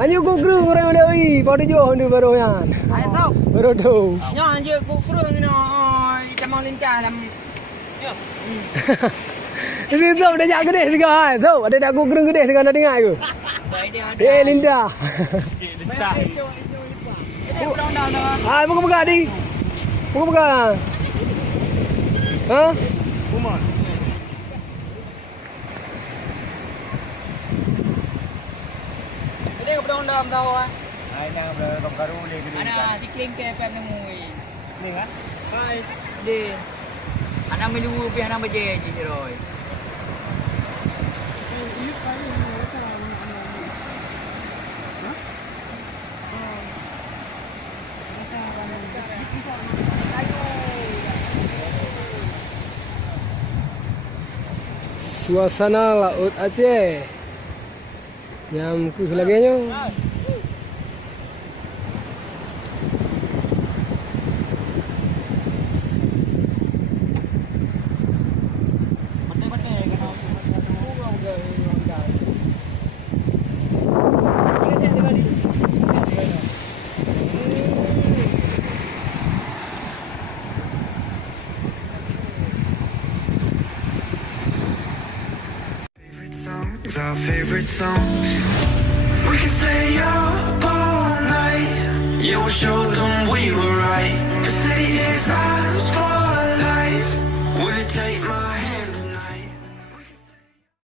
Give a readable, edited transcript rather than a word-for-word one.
Hanya ku kru orang ada oi, pada jo hendu baru yan. Ayo tau. Baru tu. Nyo anje ku kurang ni camang lincah dalam. Yo. Ini tu dah jak gede juga. Tu ada dak ku kru gede sekarang dah dengar aku. Linda. Linda. Ini budak dah. Ah, buka di. Buka. Ha? Umar. Ini budak dah tahu ah. Ai nang ber karu le gede. Ana si King ke FM nangui. Ni kan? Hai. Di. Ana melu pi ana baje ji heroi. Suasana laut Aceh. Nyamku selaganya. Our favorite songs. We can stay up all night. Yeah, we'll show